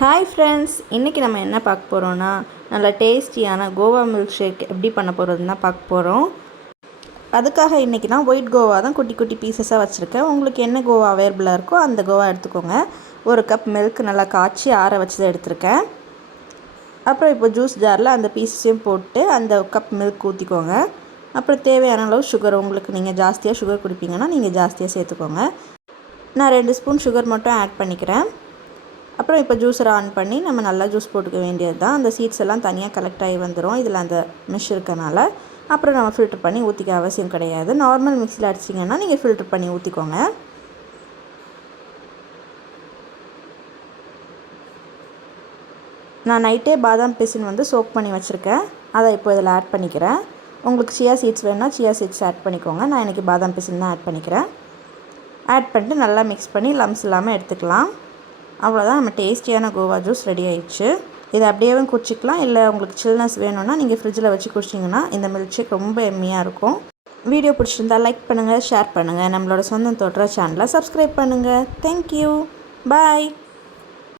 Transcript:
Hi friends, இன்றைக்கி நம்ம என்ன பார்க்க போகிறோன்னா நல்லா டேஸ்டியான கோவா மில்க் ஷேக் எப்படி பண்ண போகிறதுன்னு தான் பார்க்க போகிறோம். அதுக்காக இன்றைக்கி நான் ஒயிட் கோவா தான் குட்டி குட்டி பீசஸாக வச்சுருக்கேன். உங்களுக்கு என்ன கோவா அவைலபிளாக இருக்கோ அந்த கோவா எடுத்துக்கோங்க. 1 கப் மில்க் நல்லா காய்ச்சி ஆற வச்சு தான் எடுத்திருக்கேன். அப்புறம் இப்போ ஜூஸ் ஜாரில் அந்த பீஸஸையும் போட்டு அந்த கப் மில்க் ஊற்றிக்கோங்க. அப்புறம் தேவையான அளவு சுகர், உங்களுக்கு நீங்கள் ஜாஸ்தியாக சுகர் குடிப்பீங்கன்னா நீங்கள் ஜாஸ்தியாக சேர்த்துக்கோங்க. நான் 2 ஸ்பூன் சுகர் மட்டும் ஆட் பண்ணிக்கிறேன். அப்புறம் இப்போ ஜூஸரை ஆன் பண்ணி நம்ம நல்லா ஜூஸ் போட்டுக்க வேண்டியது தான். அந்த சீட்ஸ் எல்லாம் தனியாக கலெக்ட் ஆகி வந்துடும் இதில் அந்த மெஷ் இருக்கனால. அப்புறம் நம்ம ஃபில்ட்ரு பண்ணி ஊற்றிக்க அவசியம் கிடையாது. நார்மல் மிக்ஸியில் அடிச்சிங்கன்னா நீங்கள் ஃபில்ட்ரு பண்ணி ஊற்றிக்கோங்க. நான் நைட்டே பாதாம் பிசின் சோக் பண்ணி வச்சுருக்கேன். அதை இப்போ இதில் ஆட் பண்ணிக்கிறேன். உங்களுக்கு சியா சீட்ஸ் வேணுன்னா சியா சீட்ஸ் ஆட் பண்ணிக்கோங்க. நான் இன்றைக்கி பாதாம் பிசின் தான் ஆட் பண்ணிக்கிறேன். ஆட் பண்ணிட்டு நல்லா மிக்ஸ் பண்ணி லம்ஸ் இல்லாமல் எடுத்துக்கலாம். அவ்வளோதான், நம்ம டேஸ்டியான கோவா ஜூஸ் ரெடி ஆயிடுச்சு. இதை அப்படியே குடிச்சிக்கலாம். இல்லை உங்களுக்கு சில்னஸ் வேணும்னா நீங்கள் ஃப்ரிட்ஜில் வச்சு குடிச்சிங்கன்னா இந்த மில்க் ஷேக் ரொம்ப எம்மியாக இருக்கும். வீடியோ பிடிச்சிருந்தால் லைக் பண்ணுங்கள், ஷேர் பண்ணுங்கள். நம்மளோட சொந்தம் தோற்ற சேனலை சப்ஸ்கிரைப் பண்ணுங்கள். தேங்க்யூ, பாய்.